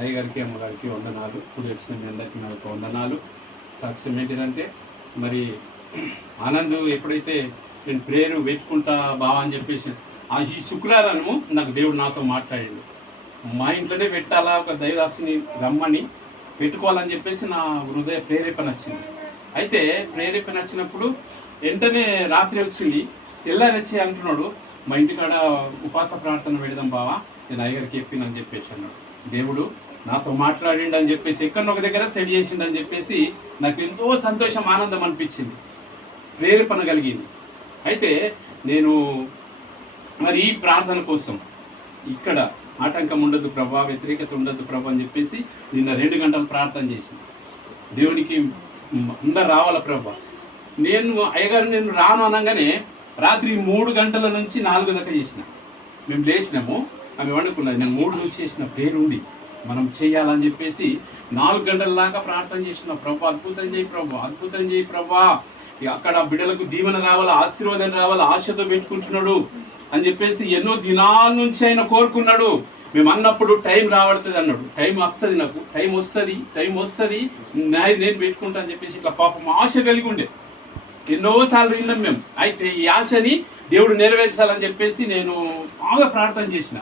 అయ్యగారికి అమ్మగారికి వందనాలు. ఇప్పుడు వచ్చిన మీ అందరికీ నా యొక్క వందనాలు. సాక్ష్యం ఏంటిదంటే, మరి ఆనంద్ ఎప్పుడైతే నేను ప్రేయర్ పెట్టుకుంటా బావా అని చెప్పేసి ఈ శుక్రవారము నాకు దేవుడు నాతో మాట్లాడిండు. మా ఇంట్లోనే పెట్టాలా, ఒక దైవదాసుని రమ్మని పెట్టుకోవాలని చెప్పేసి నా హృదయ ప్రేరేపణ వచ్చింది. అయితే ప్రేరేపణ వచ్చినప్పుడు వెంటనే రాత్రి వచ్చింది, తెల్లారి వచ్చి అంటున్నాడు, మా ఇంటికాడ ఉపాస ప్రార్థన పెడదాం బావా, నేను అయ్యగారికి చెప్పినని చెప్పేసి అన్నాడు. దేవుడు నాతో మాట్లాడిండు అని చెప్పేసి ఎక్కడో ఒక దగ్గర సెట్ చేసిండు అని చెప్పేసి నాకు ఎంతో సంతోషం, ఆనందం అనిపించింది, ప్రేరేపణ కలిగింది. అయితే నేను మరి ఈ ప్రార్థన కోసం ఇక్కడ ఆటంకం ఉండదు ప్రభా, వ్యతిరేకత ఉండదు ప్రభా అని చెప్పేసి నిన్న 2 గంటలు ప్రార్థన చేసింది. దేవునికి అందరు రావాల ప్రభా. అయ్యగారు నేను రాను అనగానే రాత్రి 3 గంటల నుంచి 4 దాకా చేసిన. మేము లేచినాము, ఆమె వండుకున్నది, నేను 3 నుంచి చేసిన పేరుండి మనం చేయాలని చెప్పేసి 4 గంటల దాకా ప్రార్థన చేసిన. ప్రభా అద్భుతం చేయి ప్రభా, అద్భుతం చేయి ప్రభా, అక్కడ బిడ్డలకు దీవెన రావాలా, ఆశీర్వాదం రావాలా, ఆశతో పెట్టుకుంటున్నాడు అని చెప్పేసి ఎన్నో దినాల నుంచి ఆయన కోరుకున్నాడు. మేము అన్నప్పుడు టైం రాబడుతుంది అన్నాడు. టైం వస్తుంది, నాకు టైం వస్తుంది నేను పెట్టుకుంటా అని చెప్పేసి ఇట్లా పాపం ఆశ కలిగి ఉండే. ఎన్నోసార్లు విన్నాం మేము. అయితే ఈ ఆశని దేవుడు నెరవేర్చాలని చెప్పేసి నేను బాగా ప్రార్థన చేసిన.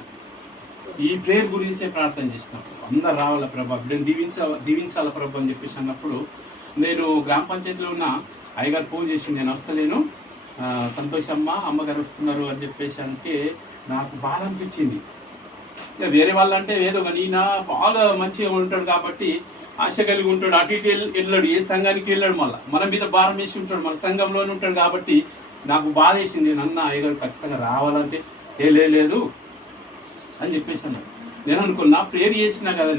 ఈ ప్రేయర్ గురించే ప్రార్థన చేసినప్పుడు అందరు రావాల ప్రభా, బిడ్డను దీవించాల ప్రభా అని చెప్పేసి అన్నప్పుడు నేను గ్రామ పంచాయతీలో ఉన్న అయ్యగారు ఫోన్ చేసి నేను వస్తలేను, సంతోషమ్మ అమ్మగారు వస్తున్నారు అని చెప్పేసి అంటే నాకు బాధ అనిపించింది. వేరే వాళ్ళంటే ఏదో ఈయన బాగా మంచిగా ఉంటాడు కాబట్టి ఆశ కలిగి ఉంటాడు, అటు ఇటు వెళ్ళాడు, ఏ సంఘానికి వెళ్ళాడు, మళ్ళీ మన మీద భారం వేసి ఉంటాడు, మన సంఘంలోనే ఉంటాడు కాబట్టి నాకు బాధ వేసింది. నన్ను అయ్యగారు ఖచ్చితంగా రావాలంటే లేదు అని చెప్పేసి అన్నాడు. నేను అనుకున్నా ప్రేయర్ చేసినా కదా,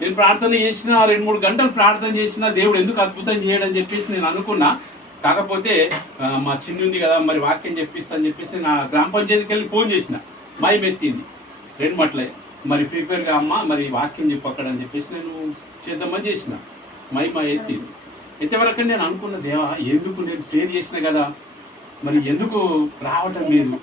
నేను ప్రార్థన చేసిన 2-3 గంటలు ప్రార్థన చేసిన, దేవుడు ఎందుకు అద్భుతం చేయడని చెప్పేసి నేను అనుకున్నా. కాకపోతే మా చిన్న ఉంది కదా, మరి వాక్యం చెప్పిస్తా అని చెప్పేసి నా గ్రామ పంచాయతీకి వెళ్ళి ఫోన్ చేసిన. మై మెత్తింది 2 మట్లే, మరి ప్రిపేర్గా అమ్మ మరి వాక్యం చెప్పు అక్కడ అని చెప్పేసి నేను చేద్దామని చేసిన. మా ఎత్తే వరకు నేను అనుకున్న, దేవా ఎందుకు నేను ప్రేయర్ చేసిన కదా, మరి ఎందుకు రావటం లేదు,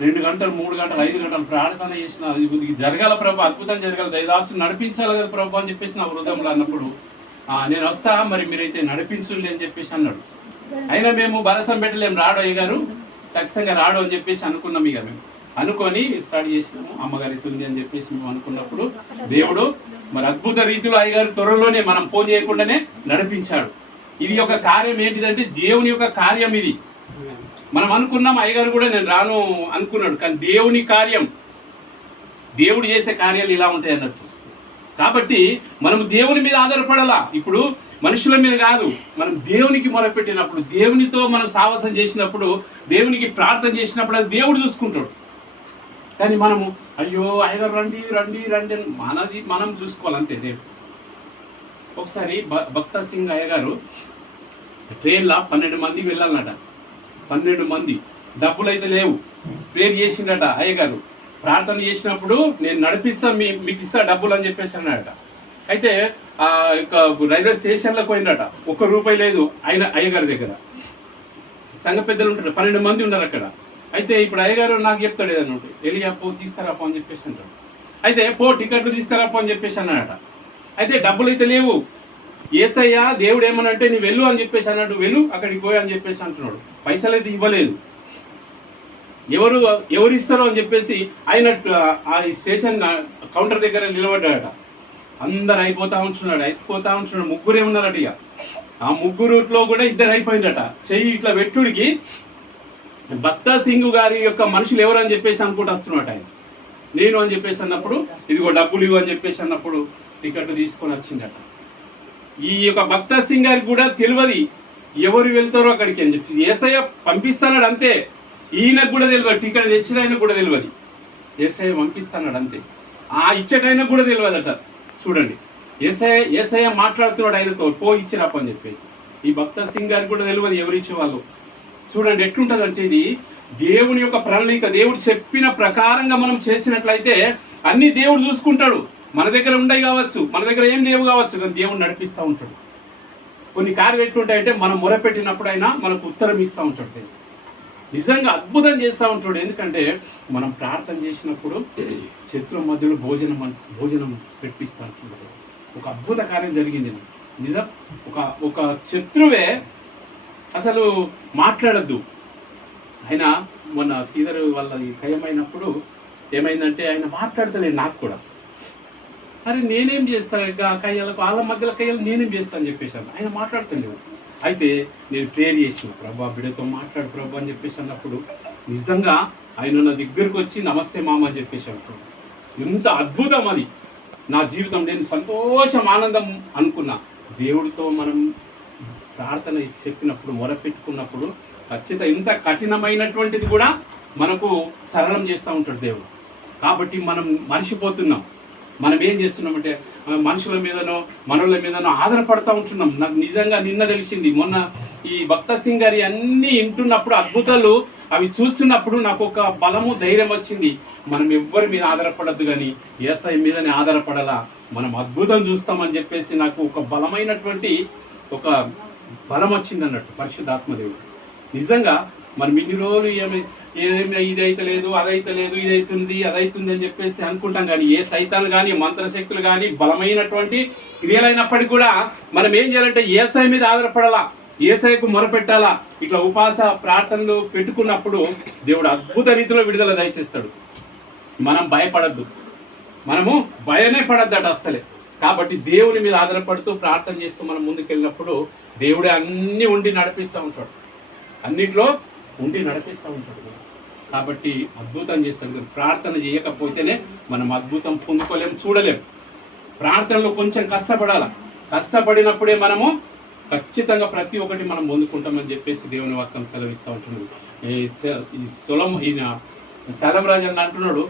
2 గంటలు 3 గంటలు 5 గంటలు ప్రార్థన చేసిన, ఇది జరగాల ప్రభు, అద్భుతం జరగాలి, దైదాసుని నడిపించాలి కదా ప్రభు అని చెప్పేసి నా హృదయంలో అన్నప్పుడు నేను వస్తా, మరి మీరైతే నడిపించుండి అని చెప్పేసి అన్నాడు. అయినా మేము భరసం పెట్టలేము, రాడు అయ్యగారు ఖచ్చితంగా రాడు అని చెప్పేసి అనుకున్నాం. ఇక మేము అనుకొని స్టార్ట్ చేసినాము. అమ్మగారి ఎత్తుంది అని చెప్పేసి మేము అనుకున్నప్పుడు దేవుడు మరి అద్భుత రీతిలో అయ్యగారు త్వరలోనే మనం ఫోన్ చేయకుండానే నడిపించాడు. ఇది ఒక కార్యం ఏంటిదంటే దేవుని యొక్క కార్యం ఇది. మనం అనుకున్నాం అయ్యగారు కూడా నేను రాను అనుకున్నాడు, కానీ దేవుని కార్యం, దేవుడు చేసే కార్యాలు ఇలా ఉంటాయి అన్నట్టు. కాబట్టి మనం దేవుని మీద ఆధారపడాలా. ఇప్పుడు మనుషుల మీద కాదు, మనం దేవునికి మొరపెట్టినప్పుడు, దేవునితో మనం సావాసం చేసినప్పుడు, దేవునికి ప్రార్థన చేసినప్పుడు అది దేవుడు చూసుకుంటాడు. కానీ మనము అయ్యో అయ్యగారు రండి రండి రండి మనది మనం చూసుకోవాలంతే దేవుడు. ఒకసారి భక్తా సింగ్ అయ్యగారు ట్రైన్లో 12 మందికి వెళ్ళాలన్నట. 12 మంది, డబ్బులు అయితే లేవు, ప్రేర్ చేసిండట అయ్యగారు. ప్రార్థన చేసినప్పుడు నేను నడిపిస్తా, మీకు ఇస్తా డబ్బులు అని చెప్పేసి అన్నాడట. అయితే రైల్వే స్టేషన్లో పోయిందట, 1 రూపాయి లేదు అయ్యగారి దగ్గర. సంఘ పెద్దలు ఉంటారు, 12 మంది ఉన్నారు అక్కడ. అయితే ఇప్పుడు అయ్యగారు నాకు చెప్తాడు ఏదన్నట్టు, వెళ్ళి పో తీసుకురాపో అని చెప్పేసి అంటాడు. అయితే పో టికెట్లు తీసుకురాపో అని చెప్పేసి అన్నాడట. అయితే డబ్బులు అయితే లేవు. ఏసయ్యా దేవుడు ఏమనంటే నీ వెళ్ళు అని చెప్పేసి అన్నాడు, వెళ్ళు అక్కడికి పోయి అని చెప్పేసి అంటున్నాడు. పైసలు అయితే ఇవ్వలేదు. ఎవరు ఇస్తారో అని చెప్పేసి ఆయన ఆ స్టేషన్ కౌంటర్ దగ్గర నిలబడ్డాడట. అందరు అయిపోతా ఉంటున్నాడు. 3 ఉన్నారట. ఇక ఆ 3లో కూడా 2 అయిపోయిందట. చెయ్యి ఇట్లా వెట్టుడికి భక్తా సింగ్ గారి యొక్క మనుషులు ఎవరు అని చెప్పేసి అనుకుంటూ వస్తున్నాడు ఆయన. నేను అని చెప్పేసి అన్నప్పుడు, ఇదిగో డబ్బులు ఇవ్వు అని చెప్పేసి అన్నప్పుడు టికెట్ తీసుకొని వచ్చిందట. ఈ యొక్క భక్తా సింగ్ గారికి కూడా తెలియదు ఎవరు వెళ్తారో అక్కడికి అని చెప్పి. యేసయ్య పంపిస్తున్నాడు అంతే, ఈయనకు కూడా తెలియదు, టికెట్ తెచ్చిన ఆయనకు కూడా తెలియదు, యేసయ్య పంపిస్తున్నాడు అంతే. ఆ ఇచ్చేటైనా కూడా తెలియదట. చూడండి, యేసయ్య మాట్లాడుతున్నాడు ఆయనతో, పో ఇచ్చిరాప అని చెప్పేసి. ఈ భక్తా సింగ్ గారికి కూడా తెలియదు ఎవరు ఇచ్చేవాళ్ళు. చూడండి ఎట్లుంటుంది అంటే, ఇది దేవుని యొక్క ప్రణాళిక. దేవుడు చెప్పిన ప్రకారంగా మనం చేసినట్లయితే అన్ని దేవుడు చూసుకుంటాడు. మన దగ్గర ఉండయి కావచ్చు, మన దగ్గర ఏం లేవు కావచ్చు, కానీ దేవుడు నడిపిస్తూ ఉంటాడు. కొన్ని కార్యాలు ఎట్లుంటాయంటే మనం మొరపెట్టినప్పుడు అయినా మనకు ఉత్తరం ఇస్తూ ఉంటాడు. నిజంగా అద్భుతం చేస్తూ ఉంటాడు. ఎందుకంటే మనం ప్రార్థన చేసినప్పుడు శత్రు మధ్యలో భోజనం పెట్టిస్తూ ఉంటున్నాడు. ఒక అద్భుత కార్యం జరిగింది. నిజం, ఒక శత్రువే అసలు మాట్లాడద్దు. ఆయన మొన్న శ్రీధర్ వాళ్ళ ఖయమైనప్పుడు ఏమైందంటే ఆయన మాట్లాడతలేదు. నాకు కూడా అరే నేనేం చేస్తాను కయ్యలకు వాళ్ళ మధ్యలో కయ్యలు నేనేం చేస్తాను చెప్పేసాను. ఆయన మాట్లాడుతున్నాడు. అయితే నేను ప్రేయర్ చేసిన, ప్రభా బిడ్డతో మాట్లాడు ప్రభా అని చెప్పేసి అన్నప్పుడు నిజంగా ఆయన నా దగ్గరకు వచ్చి నమస్తే మామ అని చెప్పేసాను. ఎంత అద్భుతం అది నా జీవితం. నేను సంతోషం ఆనందం అనుకున్నా. దేవుడితో మనం ప్రార్థన చెప్పినప్పుడు మొరపెట్టుకున్నప్పుడు ఖచ్చితంగా ఇంత కఠినమైనటువంటిది కూడా మనకు సరళం చేస్తూ ఉంటాడు దేవుడు. కాబట్టి మనం మర్చిపోతున్నాం. మనం ఏం చేస్తున్నామంటే మనుషుల మీదనో మనల మీదనో ఆధారపడతా ఉంటున్నాం. నాకు నిజంగా నిన్న తెలిసింది, మొన్న ఈ భక్త సింగ్ గారి అన్నీ వింటున్నప్పుడు అద్భుతాలు అవి చూస్తున్నప్పుడు నాకు ఒక బలము ధైర్యం వచ్చింది. మనం ఎవ్వరి మీద ఆధారపడద్దు కానీ యేసయ్య మీదనే ఆధారపడాలా, మనం అద్భుతం చూస్తామని చెప్పేసి నాకు ఒక బలమైనటువంటి ఒక బలం వచ్చింది అన్నట్టు పరిశుద్ధాత్మదేవుడు. నిజంగా మనం ఇన్ని రోజులు ఏమి ఇదైతే లేదు అదైతే లేదు ఇదైతుంది అదైతుంది అని చెప్పేసి అనుకుంటాం. కానీ ఏ సైతాలు కానీ మంత్రశక్తులు కానీ బలమైనటువంటి క్రియలైనప్పటికీ కూడా మనం ఏం చేయాలంటే యేసయ్య మీద ఆధారపడాలా, యేసయ్యకు మొరపెట్టాలా. ఇట్లా ఉపాస ప్రార్థనలు పెట్టుకున్నప్పుడు దేవుడు అద్భుత రీతిలో విడుదల దయచేస్తాడు. మనం భయపడద్దు, మనము భయమే పడద్దట అస్సలే. కాబట్టి దేవుని మీద ఆధారపడుతూ ప్రార్థన చేస్తూ మనం ముందుకు వెళ్ళినప్పుడు దేవుడే అన్నీ ఉండి నడిపిస్తూ ఉంటాడు, అన్నిట్లో ఉండి నడిపిస్తూ ఉంటాడు. కాబట్టి అద్భుతం చేస్తాడు. ప్రార్థన చేయకపోతేనే మనం అద్భుతం పొందుకోలేం, చూడలేం. ప్రార్థనలో కొంచెం కష్టపడాలి. కష్టపడినప్పుడే మనము ఖచ్చితంగా ప్రతి ఒక్కటి మనం పొందుకుంటామని చెప్పేసి దేవుని వాక్యం సెలవిస్తూ ఉంటున్నాడు. ఈయన శాలమరాజు అని అంటున్నాడు,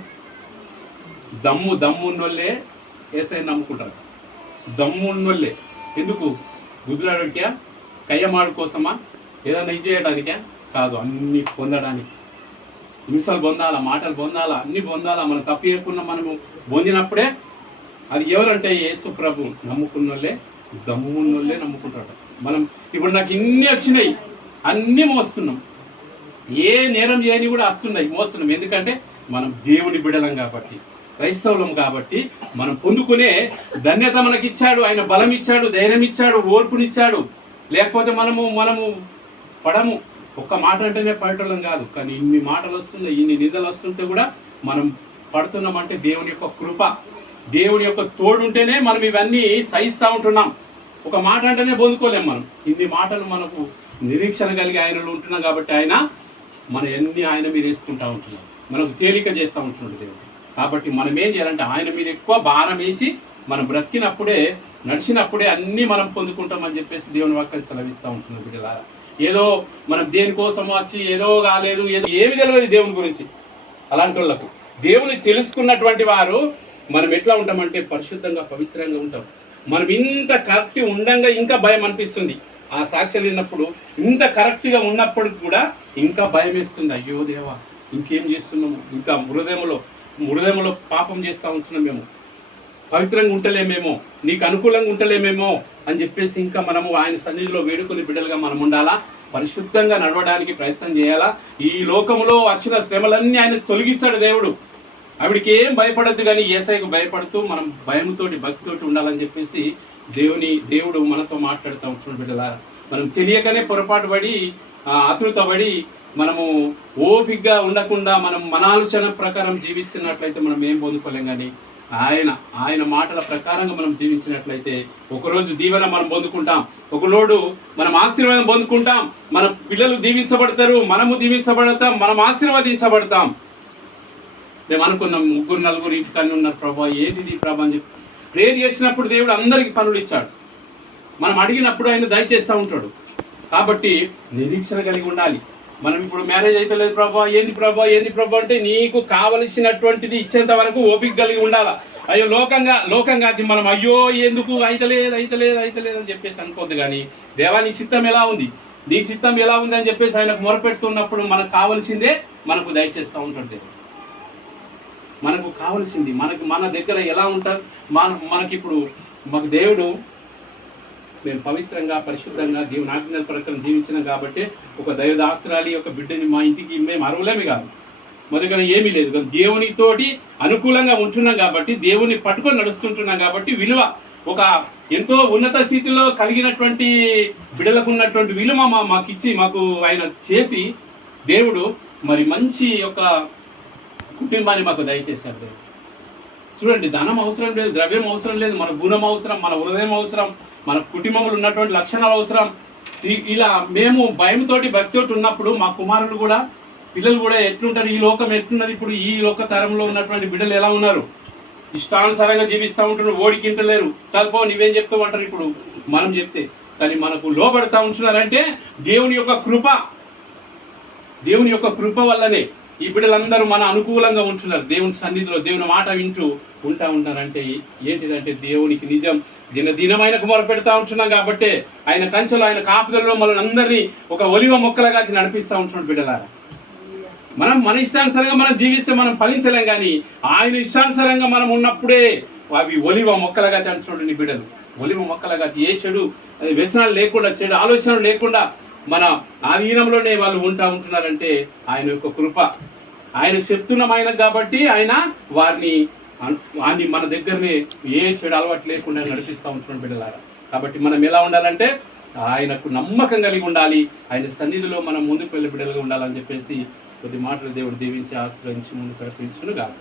దమ్మున్నోళ్ళే యేసయ్యని నమ్ముకుంటారు. దమ్మున్నోళ్ళే. ఎందుకు? గుద్దులాడికా, కయ్యమాడు కోసమా, ఏదైనా ఇది చేయడానికా? కాదు, అన్ని పొందడానికి. హింసలు పొందాలా, మాటలు పొందాలా, అన్ని పొందాలా. మనం తప్పు చేయకుండా మనము పొందినప్పుడే అది ఎవరంటే యేసు ప్రభు నమ్ముకున్నోళ్ళే, దమ్మున్నోళ్ళే నమ్ముకుంటారట. మనం ఇప్పుడు నాకు ఇన్ని వచ్చినాయి, అన్నీ మోస్తున్నాం. ఏ నేరం చేయని కూడా వస్తున్నాయి, మోస్తున్నాం. ఎందుకంటే మనం దేవుని బిడలం కాబట్టి, క్రైస్తవులం కాబట్టి మనం పొందుకునే ధన్యత మనకిచ్చాడు. ఆయన బలం ఇచ్చాడు, ధైర్యం ఇచ్చాడు, ఓర్పునిచ్చాడు. లేకపోతే మనము పడము. ఒక్క మాట అంటేనే పడటం కాదు, కానీ ఇన్ని మాటలు వస్తున్నాయి, ఇన్ని నిందలు వస్తుంటే కూడా మనం పడుతున్నామంటే దేవుని యొక్క కృప, దేవుని యొక్క తోడుంటేనే మనం ఇవన్నీ సహిస్తూ ఉంటున్నాం. ఒక మాట అంటేనే పొందుకోలేం మనం. ఇన్ని మాటలు మనకు నిరీక్షణ కలిగి ఆయనలో ఉంటున్నాం కాబట్టి ఆయన ఆయన మీద వేసుకుంటూ ఉంటున్నాం, మనకు తేలిక చేస్తూ ఉంటున్నాడు దేవుడు. కాబట్టి మనం ఏం చేయాలంటే ఆయన మీద ఎక్కువ భారం వేసి మనం బ్రతికినప్పుడే, నడిచినప్పుడే అన్నీ మనం పొందుకుంటామని చెప్పేసి దేవుని వాక్యం సెలవిస్తూ ఉంటున్నాం. బిడ్డలారా, ఏదో మనం దేనికోసం వచ్చి ఏదో కాలేదు, ఏమి తెలియదు దేవుని గురించి. అలాంటి వాళ్ళకు దేవుని తెలుసుకున్నటువంటి వారు మనం ఎట్లా ఉంటామంటే పరిశుద్ధంగా, పవిత్రంగా ఉంటాం. మనం ఇంత కరెక్ట్ ఉండంగా ఇంకా భయం అనిపిస్తుంది. ఆ సాక్ష్యాలు విన్నప్పుడు ఇంత కరెక్ట్గా ఉన్నప్పటికి కూడా ఇంకా భయం వేస్తుంది. అయ్యో దేవా, ఇంకేం చేస్తున్నాము, ఇంకా హృదయంలో పాపం చేస్తూ ఉంటున్నాం, మేము పవిత్రంగా ఉంటలేమేమో, నీకు అనుకూలంగా ఉంటలేమేమో అని చెప్పేసి ఇంకా మనము ఆయన సన్నిధిలో వేడుకొని బిడ్డలుగా మనం ఉండాలా, పరిశుద్ధంగా నడవడానికి ప్రయత్నం చేయాలా. ఈ లోకంలో వచ్చిన శ్రమలన్నీ ఆయన తొలగిస్తాడు దేవుడు. ఆవిడికి ఏం భయపడద్దు, కానీ యేసయ్యకు భయపడుతూ మనం భయంతోటి భక్తితోటి ఉండాలని చెప్పేసి దేవుడు మనతో మాట్లాడుతూ ఉంటున్నాడు. బిడ్డలారా, మనం తెలియకనే పొరపాటు పడి ఆతృతపడి మనము ఓపికగా ఉండకుండా మనం మన ఆలోచన ప్రకారం జీవిస్తున్నట్లయితే మనం ఏం పొందుకోలేం. కానీ ఆయన మాటల ప్రకారంగా మనం జీవించినట్లయితే ఒకరోజు దీవెన మనం పొందుకుంటాం, ఒకరోజు మనం ఆశీర్వాదం పొందుకుంటాం. మన పిల్లలు దీవించబడతారు, మనము దీవించబడతాం, మనం ఆశీర్వదించబడతాం. మేము అనుకున్నాం 3-4 ఇంటికన్నా ఉన్నారు, ప్రభా ఏంటిది ప్రభా అని చెప్పి ప్రేయర్ చేసినప్పుడు దేవుడు అందరికీ పనులు ఇచ్చాడు. మనం అడిగినప్పుడు ఆయన దయచేస్తూ ఉంటాడు. కాబట్టి నిరీక్షణ కలిగి ఉండాలి. మనం ఇప్పుడు మ్యారేజ్ అయితే లేదు ప్రభా, ఏంది ప్రభా అంటే నీకు కావలసినటువంటిది ఇచ్చేంత వరకు ఓపిక కలిగి ఉండాలా. అయ్యో లోకంగా అది మనం అయ్యో ఎందుకు అయితలేదు అని చెప్పేసి అనుకోద్దు. కానీ దేవా నీ సిద్ధం ఎలా ఉంది, నీ సిద్ధం ఎలా ఉంది అని చెప్పేసి ఆయనకు మొరపెడుతున్నప్పుడు మనకు కావాల్సిందే మనకు దయచేస్తూ ఉంటాడు దేవుడు. మనకు కావాల్సింది మన దగ్గర ఎలా ఉంటారు. మనకి ఇప్పుడు మాకు దేవుడు మేము పవిత్రంగా పరిశుద్ధంగా దేవుని ఆజ్ఞల ప్రకారం జీవించినాం కాబట్టి ఒక దైవదాసురాలి ఒక బిడ్డని మా ఇంటికి మేము అర్హులేమి కాదు, మొదలుగా ఏమీ లేదు, కానీ దేవునితోటి అనుకూలంగా ఉంటున్నాం కాబట్టి, దేవుని పట్టుకొని నడుస్తుంటున్నాం కాబట్టి విలువ ఒక ఎంతో ఉన్నత స్థితిలో కలిగినటువంటి బిడ్డలకు ఉన్నటువంటి విలువ మాకిచ్చి మాకు ఆయన చేసి దేవుడు మరి మంచి ఒక కుటుంబాన్ని మాకు దయచేశాడు. దేవుడు చూడండి, ధనం అవసరం లేదు, ద్రవ్యం అవసరం లేదు, మన గుణం అవసరం, మన హృదయం అవసరం, మన కుటుంబంలో ఉన్నటువంటి లక్షణాలు అవసరం. ఇలా మేము భయంతోటి భక్తితోటి ఉన్నప్పుడు మా కుమారులు కూడా పిల్లలు కూడా ఎట్లుంటారు, ఈ లోకం ఎట్లున్నది, ఇప్పుడు ఈ లోక తరంలో ఉన్నటువంటి బిడ్డలు ఎలా ఉన్నారు, ఇష్టానుసారంగా జీవిస్తూ ఉంటున్నారు, ఓడికింటలేరు, చల్పో నువ్వేం చెప్తావు అంటారు ఇప్పుడు మనం చెప్తే. కానీ మనకు లోబడతా ఉంటున్నారంటే దేవుని యొక్క కృప, దేవుని యొక్క కృప వల్లనే ఈ బిడ్డలందరూ మన అనుకూలంగా ఉంటున్నారు. దేవుని సన్నిధిలో దేవుని మాట వింటూ ఉంటారంటే ఏంటిదంటే దేవునికి నిజం దినమైనకు మొరపెడతా ఉంటున్నాం కాబట్టి ఆయన కంచెలో ఆయన కాపుదలలో మనల్ని అందరినీ ఒక ఒలివ మొక్కలుగా నడిపిస్తూ ఉంటున్నాడు. బిడ్డలారా, మనం మన ఇష్టానుసారంగా మనం జీవిస్తే మనం ఫలించలేం, కానీ ఆయన ఇష్టానుసారంగా మనం ఉన్నప్పుడే అవి ఒలివ మొక్కలుగా అంటున్నాడు. నీ బిడ్డలు ఒలివ మొక్కలుగా ఏ చెడు వ్యసనాలు లేకుండా, చెడు ఆలోచనలు లేకుండా మన ఆధీనంలోనే వాళ్ళు ఉంటున్నారంటే ఆయన యొక్క కృప, ఆయన చెప్తున్నాం కాబట్టి ఆయన వారిని మన దగ్గరనే ఏ చెడు అలవాటు లేకుండా నడిపిస్తూ ఉంటున్నాడు. బిడ్డలారా, కాబట్టి మనం ఎలా ఉండాలంటే ఆయనకు నమ్మకం కలిగి ఉండాలి, ఆయన సన్నిధిలో మనం ముందుకు వెళ్ళే బిడ్డలుగా ఉండాలని చెప్పేసి కొద్ది మాటలు దేవుడు దీవించి ఆశీర్వదించి ముందుకు నడిపించును గాక.